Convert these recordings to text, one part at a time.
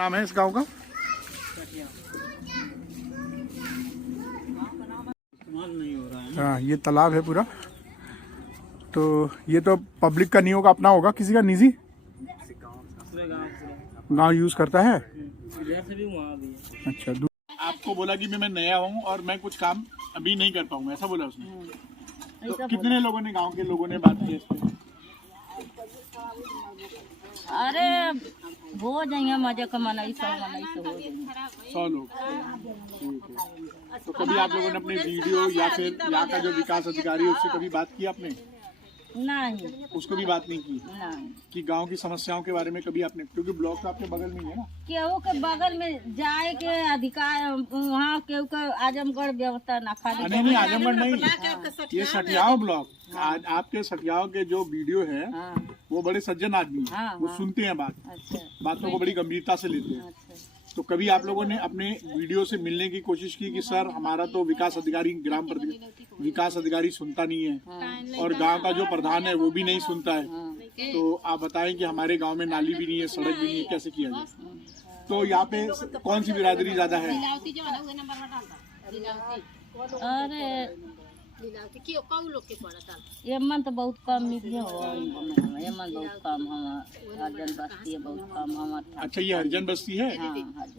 नाम है इस गांव का? नहीं हो रहा है। हाँ, ये तालाब है पूरा। तो ये तो पब्लिक का नहीं होगा, अपना होगा, किसी का निजी गांव यूज करता है। इधर से भी वहाँ भी है। अच्छा, आपको बोला कि मैं नया हूँ और मैं कुछ काम अभी नहीं कर पाऊंगा, ऐसा बोला उसने? तो कितने लोगों ने, गांव के लोगों ने बात की इस पे? अरे हो जाएंगे मजे का मनई सौ हो जाएंगे 100 लोग। ठीक है। तो कभी आप लोगों ने अपने वीडियो या फिर यहाँ का जो विकास अधिकारी है उससे कभी बात की आपने? नहीं, उसको भी बात नहीं की नहीं कि गांव की समस्याओं के बारे में कभी आपने, क्योंकि ब्लॉक तो आपके बगल में ही है ना? केहू के बगल में जाए के अधिकार वहाँ केहू के आजमगढ़ व्यवस्था ना खाली। नहीं, आजमगढ़ नहीं, ये सठियाव ब्लॉक। आज आपके सठियाव के जो वीडियो है वो बड़े सज्जन आदमी हैं, वो सुनते हैं बातों को बड़ी गंभीरता से लेते हैं। तो कभी आप लोगों ने अपने वीडियो से मिलने की कोशिश की कि सर हमारा तो विकास अधिकारी, ग्राम विकास अधिकारी सुनता नहीं है और गांव का जो प्रधान है वो भी नहीं सुनता है, तो आप बताएं कि हमारे गांव में नाली भी नहीं है, सड़क भी नहीं है, कैसे किया जाए? तो यहाँ पे कौन सी बिरादरी ज्यादा है? अरे एमन तो बहुत कम मिली हो, एमन बहुत कम, हमारा हरिजन बस्ती है बहुत कम हमारा। अच्छा, ये हरिजन बस्ती है?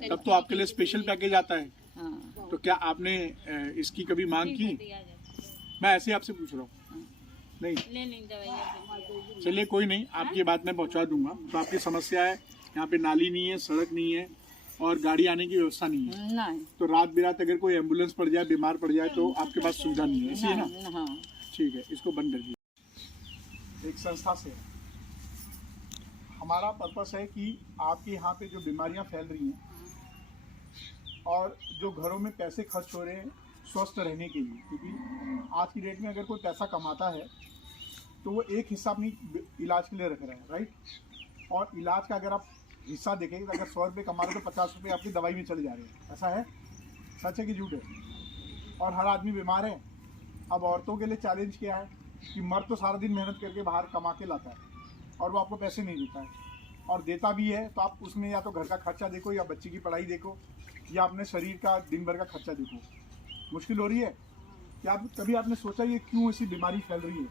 तब तो आपके लिए स्पेशल पैकेज आता है। तो क्या आपने इसकी कभी मांग की? मैं ऐसे आपसे पूछ रहा हूँ। नहीं, चलिए कोई नहीं, आपकी बात मैं पहुँचा दूंगा। तो आपकी समस्या है यहाँ पे नाली नहीं है, सड़क नहीं है और गाड़ी आने की व्यवस्था नहीं है। नहीं। तो रात बिरात अगर कोई एम्बुलेंस पड़ जाए, बीमार पड़ जाए तो आपके पास सुविधा नहीं है, ऐसी है ना? ठीक है, इसको बंद कर दीजिए। एक संस्था से हमारा पर्पस है कि आपके यहाँ पे जो बीमारियाँ फैल रही हैं और जो घरों में पैसे खर्च हो रहे हैं स्वस्थ रहने के लिए, क्योंकि आज की डेट में अगर कोई पैसा कमाता है तो वो एक हिस्सा अपनी इलाज के लिए रख रहा है, राइट? और इलाज का अगर आप हिस्सा देखेंगे तो अगर 100 रुपये कमा रहे तो 50 रुपये आपकी दवाई में चले जा रहे हैं। ऐसा है? सच है कि झूठ है? और हर आदमी बीमार है। अब औरतों के लिए चैलेंज क्या है कि मर्द तो सारा दिन मेहनत करके बाहर कमा के लाता है और वो आपको पैसे नहीं देता है, और देता भी है तो आप उसमें या तो घर का खर्चा देखो या बच्चे की पढ़ाई देखो या अपने शरीर का दिन भर का खर्चा देखो। मुश्किल हो रही है। क्या कभी आपने सोचा ये क्यों ऐसी बीमारी फैल रही है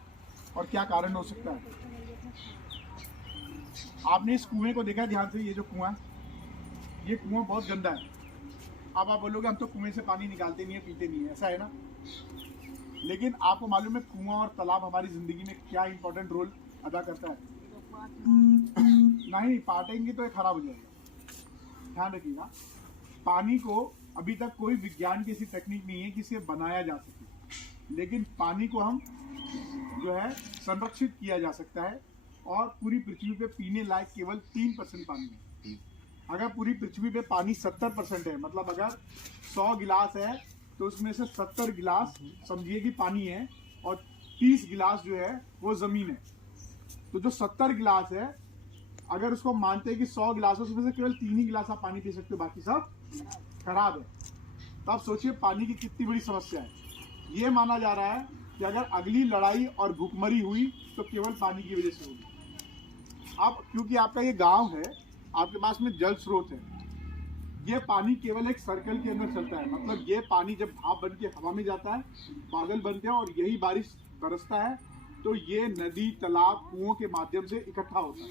और क्या कारण हो सकता है? आपने इस कुएं को देखा ध्यान से? ये जो कुआं, ये कुआं बहुत गंदा है। अब आप बोलोगे हम तो कुएं से पानी निकालते नहीं है, पीते नहीं है, ऐसा है ना? लेकिन आपको मालूम है कुआं और तालाब हमारी जिंदगी में क्या इंपॉर्टेंट रोल अदा करता है? नहीं पाटेंगे तो ये खराब हो जाएगा। ध्यान रखिएगा, पानी को अभी तक कोई विज्ञान की ऐसी टेक्निक नहीं है कि इसे बनाया जा सके, लेकिन पानी को हम जो है संरक्षित किया जा सकता है। और पूरी पृथ्वी पे पीने लायक केवल 3% पानी है। अगर पूरी पृथ्वी पे पानी 70% है, मतलब अगर 100 गिलास है तो उसमें से 70 गिलास समझिए कि पानी है और 30 गिलास जो है वो जमीन है। तो जो 70 गिलास है, अगर उसको मानते हैं कि 100 गिलास है, उसमें से केवल 3 ही गिलास आप पानी पी सकते हो, बाकी सब खराब है। तो आप सोचिए पानी की कितनी बड़ी समस्या है। ये माना जा रहा है कि अगर अगली लड़ाई और भूखमरी हुई तो केवल पानी की वजह से होगी। अब क्योंकि आपका ये गांव है, आपके पास में जल स्रोत है, ये पानी केवल एक सर्कल के अंदर चलता है। मतलब ये पानी जब भाप बन के हवा में जाता है, बादल बनते हैं और यही बारिश बरसता है, तो ये नदी, तालाब, कुओं के माध्यम से इकट्ठा होता है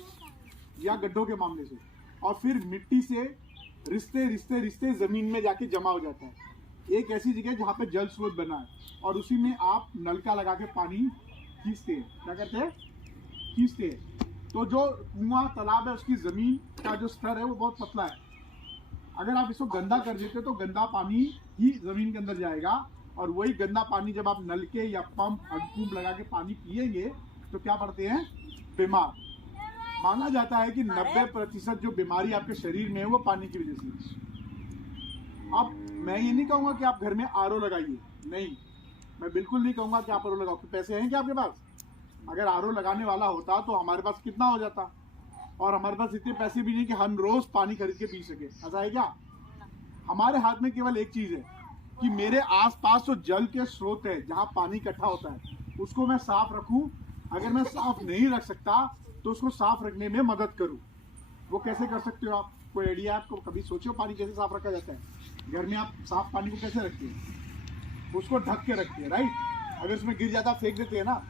या गड्ढों के मामले से, और फिर मिट्टी से रिश्ते रिश्ते रिश्ते जमीन में जाके जमा हो जाता है। एक ऐसी जगह जहाँ पे जल स्रोत बना है और उसी में आप नलका लगा के पानी खींचते हैं। क्या करते हैं? खींचते हैं। तो जो कुआं तालाब है उसकी जमीन का जो स्तर है वो बहुत पतला है। अगर आप इसको गंदा कर देते तो गंदा पानी ही जमीन के अंदर जाएगा, और वही गंदा पानी जब आप नलके या पंप हैंडपंप लगा के पानी पिएंगे तो क्या पड़ते हैं? बीमार। माना जाता है कि 90% जो बीमारी आपके शरीर में है वो पानी की वजह से। अब मैं ये नहीं कहूँगा कि आप घर में आरओ लगाइए, नहीं, मैं बिल्कुल नहीं कहूँगा कि आप आरओ लगाओ। पैसे हैं क्या आपके पास? अगर आरओ लगाने वाला होता तो हमारे पास कितना हो जाता, और हमारे पास इतने पैसे भी नहीं कि हम रोज पानी खरीद के पी सके। ऐसा है क्या? हमारे हाथ में केवल एक चीज है कि मेरे आसपास जो जल के स्रोत है, जहाँ पानी इकट्ठा होता है, उसको मैं साफ रखूं। अगर मैं साफ नहीं रख सकता तो उसको साफ रखने में मदद करूं। वो कैसे कर सकते हो आप? कोई आइडिया आपको? कभी सोचो पानी कैसे साफ रखा जाता है? घर में आप साफ पानी को कैसे रखते हैं? उसको ढक के रखते हैं, राइट? अगर उसमें गिर जाता फेंक देते हैं ना।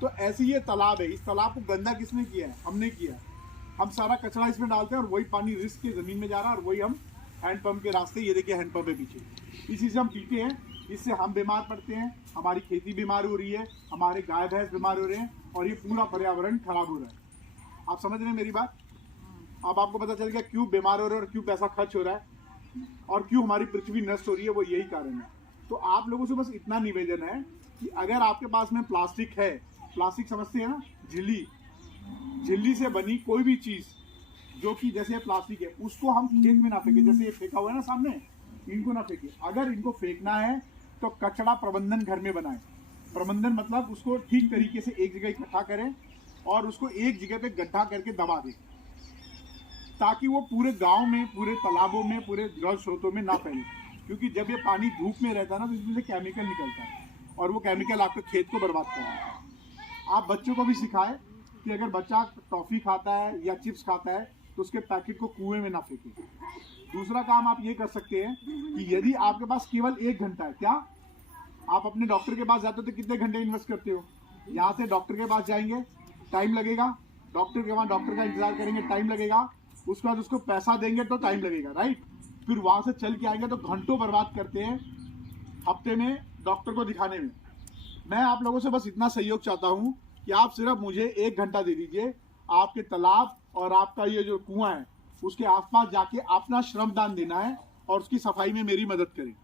तो ऐसे ही ये तालाब है, इस तालाब को गंदा किसने किया है? हमने किया है। हम सारा कचरा इसमें डालते हैं और वही पानी रिस्क के ज़मीन में जा रहा है और वही हम हैंडपम्प के रास्ते, ये देखिए हैंडपम्प है पीछे, इसी से हम पीते हैं। इससे हम बीमार पड़ते हैं, हमारी खेती बीमार हो रही है, हमारे गाय भैंस बीमार हो रहे हैं और ये पूरा पर्यावरण खराब हो रहा है। आप समझ रहे हैं मेरी बात? अब आपको पता चल गया क्यों बीमार हो रहे हैं और क्यों पैसा खर्च हो रहा है और क्यों हमारी पृथ्वी नष्ट हो रही है, वो यही कारण है। तो आप लोगों से बस इतना निवेदन है कि अगर आपके पास में प्लास्टिक है, प्लास्टिक समझते हैं ना, झिल्ली से बनी कोई भी चीज़ जो कि जैसे प्लास्टिक है, उसको हम खेत में ना फेंके। जैसे ये फेंका हुआ है ना सामने, इनको ना फेंके। अगर इनको फेंकना है तो कचरा प्रबंधन घर में बनाएं। प्रबंधन मतलब उसको ठीक तरीके से एक जगह इकट्ठा करें और उसको एक जगह पे गड्ढा करके दबा दें, ताकि वो पूरे गांव में, पूरे तालाबों में, पूरे जल स्रोतों में ना फैले। क्योंकि जब ये पानी धूप में रहता है ना, तो इसमें से केमिकल निकलता है और वो केमिकल आपके खेत को बर्बाद कर देता है। आप बच्चों को भी सिखाएं कि अगर बच्चा टॉफ़ी खाता है या चिप्स खाता है तो उसके पैकेट को कुएं में ना फेंकें। दूसरा काम आप ये कर सकते हैं कि यदि आपके पास केवल 1 घंटा है, क्या आप अपने डॉक्टर के पास जाते हो तो कितने घंटे इन्वेस्ट करते हो? यहाँ से डॉक्टर के पास जाएंगे, टाइम लगेगा, डॉक्टर के वहाँ डॉक्टर का इंतजार करेंगे, टाइम लगेगा, उसके बाद उसको पैसा देंगे तो टाइम लगेगा, राइट? फिर वहाँ से चल के आएंगे तो घंटों बर्बाद करते हैं हफ्ते में डॉक्टर को दिखाने में। मैं आप लोगों से बस इतना सहयोग चाहता हूँ कि आप सिर्फ मुझे 1 घंटा दे दीजिए, आपके तालाब और आपका ये जो कुआं है उसके आसपास जाके अपना श्रमदान देना है और उसकी सफाई में मेरी मदद करें।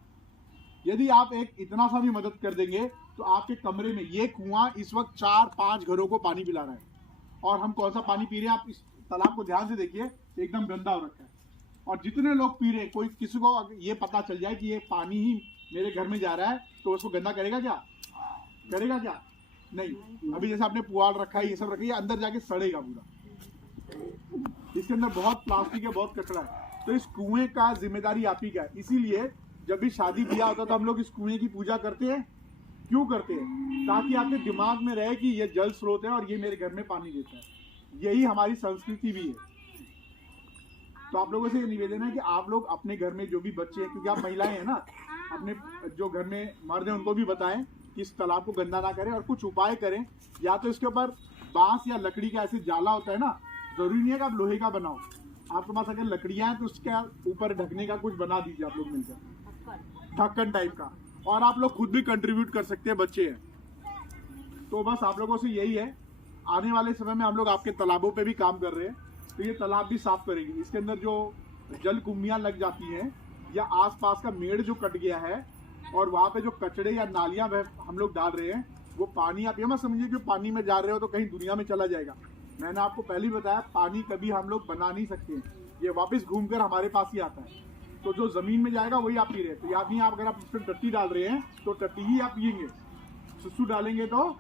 यदि आप एक इतना सा भी मदद कर देंगे तो आपके कमरे में ये कुआं इस वक्त 4-5 घरों को पानी पिला रहा है। और हम कौन सा पानी पी रहे हैं, आप इस तालाब को ध्यान से देखिए, एकदम गंदा हो रखा है। और जितने लोग पी रहे हैं, कोई किसी को अगर ये पता चल जाए कि ये पानी ही मेरे घर में जा रहा है तो उसको गंदा करेगा क्या? करेगा क्या? नहीं। अभी जैसे आपने पुआल रखा है, ये सब रखा है, ये अंदर जाके सड़ेगा पूरा। इसके अंदर बहुत प्लास्टिक है, बहुत कचरा है। तो इस कुएं का जिम्मेदारी आप ही का है। इसीलिए जब भी शादी ब्याह होता है तो हम लोग इस कुएं की पूजा करते हैं। क्यों करते हैं? ताकि आपके दिमाग में रहे कि ये जल स्रोत है और ये मेरे घर में पानी देता है। यही हमारी संस्कृति भी है। तो आप लोगों से ये निवेदन है कि आप लोग अपने घर में जो भी बच्चे हैं, क्योंकि आप महिलाएं हैं ना, अपने जो घर में मर्द हैं उनको भी बताएं कि इस तालाब को गंदा ना करें और कुछ उपाय करें। या तो इसके ऊपर बांस या लकड़ी का ऐसे जाला होता है ना, जरूरी नहीं है कि आप लोहे का बनाओ, आपके पास अगर लकड़ियां हैं तो उसके ऊपर ढकने का कुछ बना दीजिए आप लोग मिलकर, ढक्कन टाइप का। और आप लोग खुद भी कंट्रीब्यूट कर सकते हैं, बच्चे हैं। तो बस आप लोगों से यही है, आने वाले समय में हम लोग आपके तालाबों पे भी काम कर रहे हैं, तो ये तालाब भी साफ करेंगे। इसके अंदर जो जल कुंभियां लग जाती हैं या आसपास का मेड़ जो कट गया है और वहाँ पे जो कचड़े या नालियां हम लोग डाल रहे हैं, वो पानी आप ये मत समझिए कि पानी में जा रहे हो तो कहीं दुनिया में चला जाएगा। मैंने आपको पहले ही बताया, पानी कभी हम लोग बना नहीं सकते, ये वापस घूमकर हमारे पास ही आता है। तो जो जमीन में जाएगा वही आप पी रहे हैं। तो याद नहीं, आप अगर आप उस पर टट्टी डाल रहे हैं तो टट्टी ही आप पियेंगे, सुसु डालेंगे तो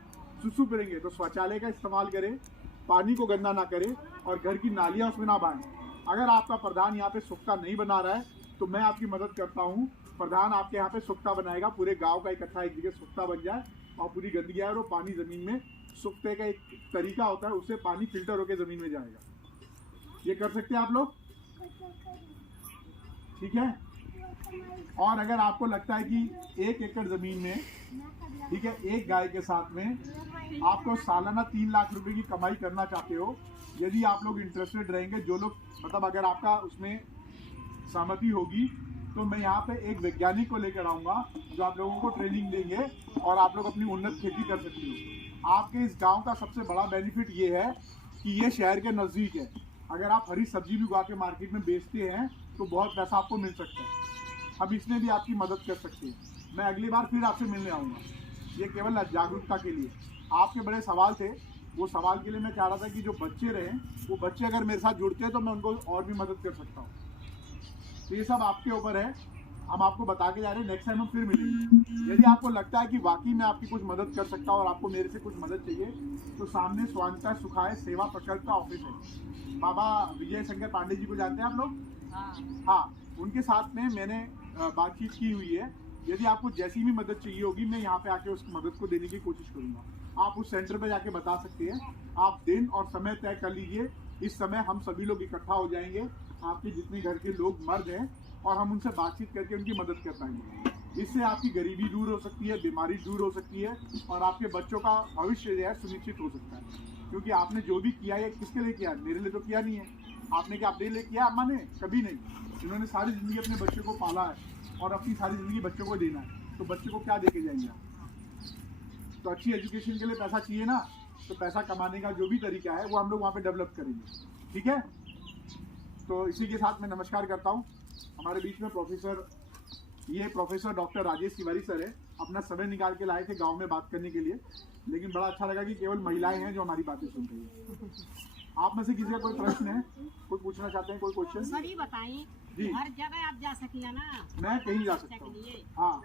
सुसु पियेंगे। तो शौचालय का इस्तेमाल करें, पानी को गंदा ना करें और घर की नालियां उसमें ना बहाएं। अगर आपका प्रधान यहाँ पे सुक्का नहीं बना रहा है तो मैं आपकी मदद करता हूँ, प्रधान आपके यहाँ पे सुक्का बनाएगा, पूरे गांव का इकट्ठा एक जगह सुक्का बन जाए और पूरी गंदगी आए और वो पानी जमीन में, सुक्ते का एक तरीका होता है, उससे पानी फिल्टर होकर जमीन में जाएगा। ये कर सकते हैं आप लोग, ठीक है? और अगर आपको लगता है कि 1 एकड़ जमीन में, ठीक है, एक गाय के साथ में आपको सालाना 3 लाख रुपए की कमाई करना चाहते हो, यदि आप लोग इंटरेस्टेड रहेंगे, जो लोग मतलब अगर आपका उसमें सहमति होगी, तो मैं यहाँ पे एक वैज्ञानिक को लेकर आऊँगा जो आप लोगों को ट्रेनिंग देंगे और आप लोग अपनी उन्नत खेती कर सकते हो। आपके इस गांव का सबसे बड़ा बेनिफिट ये है कि ये शहर के नज़दीक है। अगर आप हरी सब्जी भी उगा के मार्केट में बेचते हैं तो बहुत पैसा आपको मिल सकता है। हम इसमें भी आपकी मदद कर सकते हैं। मैं अगली बार फिर आपसे मिलने आऊँगा, ये केवल जागरूकता के लिए। आपके बड़े सवाल थे, वो सवाल के लिए मैं चाह रहा था कि जो बच्चे रहें, वो बच्चे अगर मेरे साथ जुड़ते हैं तो मैं उनको और भी मदद कर सकता हूँ। तो ये सब आपके ऊपर है, हम आपको बता के जा रहे हैं। नेक्स्ट टाइम हम फिर मिलेंगे। यदि आपको लगता है कि वाकई में आपकी कुछ मदद कर सकता हूँ और आपको मेरे से कुछ मदद चाहिए, तो सामने स्वांता सुखाय सेवा प्रकल्प का ऑफिस है। बाबा विजय शंकर पांडे जी को जानते हैं आप लोग? हाँ, उनके साथ में मैंने बातचीत की हुई है। यदि आपको जैसी भी मदद चाहिए होगी, मैं यहाँ पे आके उस मदद को देने की कोशिश करूँगा। आप उस सेंटर पे जाके बता सकते हैं। आप दिन और समय तय कर लीजिए, इस समय हम सभी लोग इकट्ठा हो जाएंगे, आपके जितने घर के लोग मर्द हैं और हम उनसे बातचीत करके उनकी मदद कर पाएंगे। इससे आपकी गरीबी दूर हो सकती है, बीमारी दूर हो सकती है और आपके बच्चों का भविष्य जो है सुनिश्चित हो सकता है। क्योंकि आपने जो भी किया है किसके लिए किया, मेरे लिए तो किया नहीं है। आपने क्या अपने लिए किया? अम्मा ने कभी नहीं। इन्होंने सारी ज़िंदगी अपने बच्चों को पाला है और अपनी सारी ज़िंदगी बच्चों को देना है, तो बच्चों को क्या दे के जाएंगे आप? तो अच्छी एजुकेशन के लिए पैसा चाहिए ना, तो पैसा कमाने का जो भी तरीका है वो हम लोग वहाँ पे डेवलप करेंगे, ठीक है। तो इसी के साथ मैं नमस्कार करता हूँ। हमारे बीच में professor doctor Rajesh Tiwari sir है, अपना समय निकाल के लाए थे गांव में बात करने के लिए, लेकिन बड़ा अच्छा लगा कि केवल महिलाएं हैं जो हमारी बातें सुन रही है। आप में से किसी का कोई प्रश्न है, कोई पूछना चाहते हैं, कोई क्वेश्चन? सर ये बताइए, जी। हर जगह आप जा सकिए ना? मैं कहीं जा सकता के हूँ। लिए हाँ,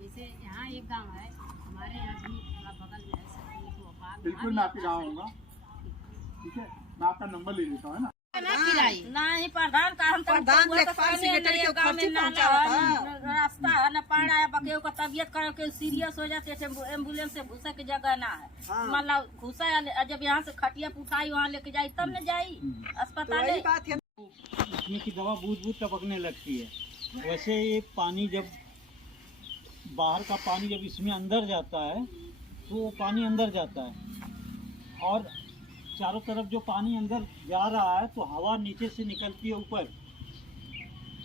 जैसे यहाँ एक गांव है हमारे यहाँ भी थोड़ा बगल में है सर, भोपाल। बिल्कुल मैं आपके गाँव आऊँगा, ठीक है। मैं आपका नंबर ले लेता हूँ, है ना। नहीं प्रधान का हम तो रास्ता है न पड़ा है, बके का तबियत करे के सीरियस हो जाते थे, एम्बुलेंस से घुसे की जगह ना है। मतलब घुसा जब यहाँ से खटिया उठाई वहाँ लेके जाई तब न जाई अस्पताल। इसमें की दवा बूंद बूंद टपकने लगती है। वैसे ये पानी जब बाहर का पानी जब इसमें अंदर जाता है तो वो पानी अंदर जाता है और चारों तरफ जो पानी अंदर जा रहा है तो हवा नीचे से निकलती है ऊपर,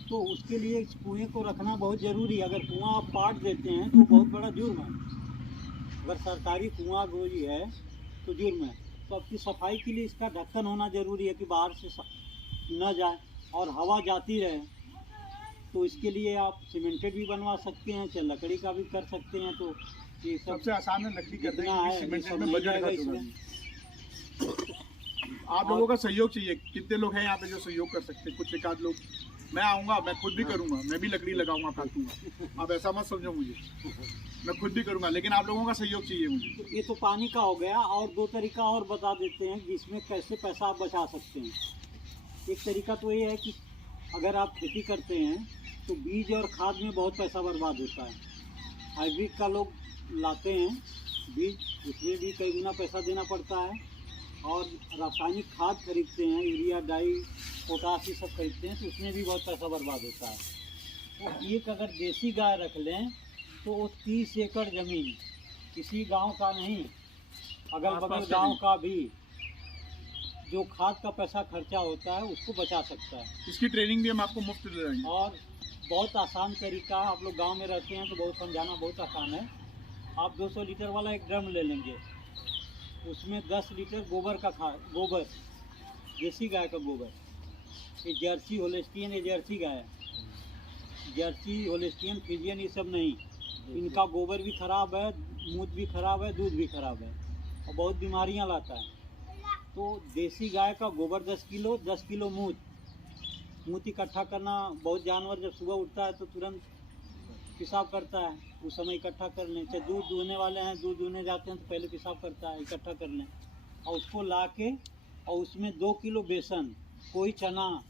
तो उसके लिए इस कुएँ को रखना बहुत ज़रूरी है। अगर कुआँ आप पाट देते हैं तो बहुत बड़ा जुर्म है। अगर सरकारी कुआँ गोई है तो जुर्म है। तो आपकी सफाई के लिए इसका ढक्कन होना ज़रूरी है कि बाहर से न जाए और हवा जाती रहे। तो इसके लिए आप सीमेंटेड भी बनवा सकते हैं, चाहे लकड़ी का भी कर सकते हैं। तो ये सबसे आसान है लकड़ी कर जितना है ये सब मिल जाएगा इसमें। आप लोगों का सहयोग चाहिए। कितने लोग हैं यहाँ पे जो सहयोग कर सकते हैं? कुछ एक आध लोग। मैं आऊँगा, मैं खुद भी करूँगा, मैं भी लकड़ी लगाऊंगा, काटूंगा। आप ऐसा मत समझो मुझे, मैं खुद भी करूँगा, लेकिन आप लोगों का सहयोग चाहिए मुझे। ये तो पानी का हो गया, और दो तरीका और बता देते हैं जिसमें कैसे पैसा आप बचा सकते हैं। एक तरीका तो ये है कि अगर आप खेती करते हैं तो बीज और खाद में बहुत पैसा बर्बाद होता है। हाइब्रिड का लोग लाते हैं बीज, उसमें भी कई गुना पैसा देना पड़ता है। और रासायनिक खाद खरीदते हैं, यूरिया, डाई, पोटाश ये सब खरीदते हैं, तो उसमें भी बहुत पैसा बर्बाद होता है। तो एक अगर देसी गाय रख लें तो वो 30 एकड़ ज़मीन, किसी गांव का नहीं, अगल बगल गांव का भी जो खाद का पैसा खर्चा होता है उसको बचा सकता है। इसकी ट्रेनिंग भी हम आपको मुफ्त दे देंगे। और बहुत आसान तरीका, आप लोग गांव में रहते हैं तो बहुत समझाना बहुत आसान है। आप 200 लीटर वाला एक ड्रम ले लेंगे, उसमें 10 लीटर गोबर का गोबर, देसी गाय का गोबर, ये जर्सी होलेस्टियन, ये जर्सी गाय है, जर्सी होलेस्टियन फ्रीजियन ये सब नहीं। इनका गोबर भी ख़राब है, मूत्र भी ख़राब है, दूध भी ख़राब है और बहुत बीमारियां लाता है। तो देसी गाय का गोबर 10 किलो मूत्र इकट्ठा करना। बहुत जानवर जब सुबह उठता है तो तुरंत पेशाब करता है, उस समय इकट्ठा कर लें। चाहे दूध दूहने वाले हैं, दूध दूहने जाते हैं तो पहले पेशाब करता है, इकट्ठा कर लें और उसको ला के और उसमें 2 किलो बेसन, कोई चना,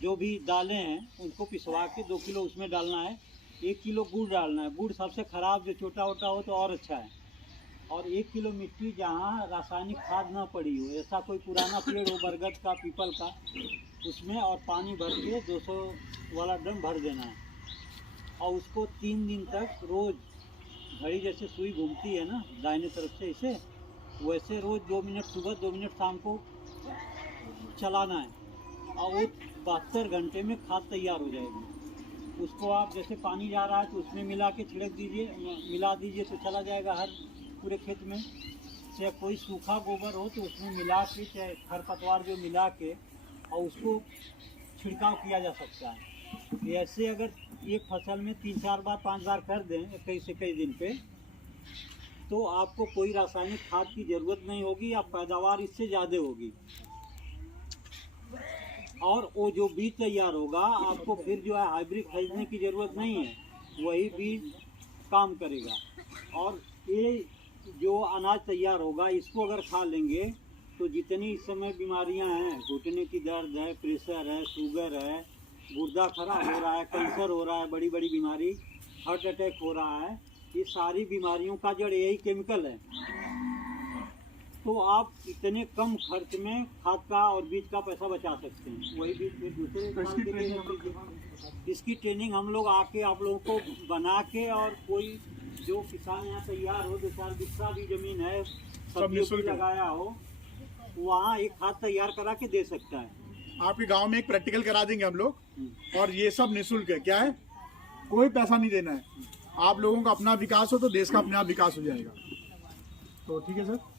जो भी दालें हैं उनको पिसवा के 2 किलो उसमें डालना है। 1 किलो गुड़ डालना है। गुड़ सबसे ख़राब, जो छोटा वोटा हो तो और अच्छा है। और 1 किलो मिट्टी जहाँ रासायनिक खाद ना पड़ी हो, ऐसा कोई पुराना पेड़ हो बरगद का, पीपल का, उसमें और पानी भर के 200 वाला ड्रम भर देना है और उसको 3 दिन तक रोज़, घड़ी जैसे सुई घूमती है ना दाहिने तरफ से इसे, वैसे रोज़ 2 मिनट सुबह 2 मिनट शाम को चलाना है और वो 72 घंटे में खाद तैयार हो जाएगी। उसको आप जैसे पानी जा रहा है तो उसमें मिला के छिड़क दीजिए, मिला दीजिए तो चला जाएगा हर पूरे खेत में। चाहे कोई सूखा गोबर हो तो उसमें मिला के, चाहे खरपतवार जो मिला के, और उसको छिड़काव किया जा सकता है। ऐसे अगर एक फसल में 3-4 बार 5 बार कर दें कई दिन पे, तो आपको कोई रासायनिक खाद की ज़रूरत नहीं होगी, या पैदावार इससे ज़्यादा होगी। और वो जो बीज तैयार होगा, आपको फिर जो है हाइब्रिड खरीदने की ज़रूरत नहीं है, वही बीज काम करेगा। और ये जो अनाज तैयार होगा, इसको अगर खा लेंगे तो जितनी इस समय बीमारियां हैं, घुटने की दर्द है, प्रेशर है, शुगर है, गुर्दा खराब हो रहा है, कैंसर हो रहा है, बड़ी बड़ी बीमारी, हार्ट अटैक हो रहा है, ये सारी बीमारियों का जड़ यही केमिकल है। तो आप इतने कम खर्च में खाद का और बीज का पैसा बचा सकते हैं। वही बीज फिर दूसरे तो काम इसकी के लिए ट्रेनिंग हम लोग लीजिए। इसकी ट्रेनिंग हम लोग आके आप लोगों को बना के, और कोई जो किसान यहाँ तैयार हो, 2-4 बिस्सा भी जमीन है, सब्जियों की निःशुल्क है। लगाया हो, वहाँ एक खाद तैयार करा के दे सकता है। आपके गांव में एक प्रैक्टिकल करा देंगे हम लोग, और ये सब निःशुल्क है। क्या है, कोई पैसा नहीं देना है। आप लोगों का अपना विकास हो तो देश का अपने आप विकास हो जाएगा। तो ठीक है सर।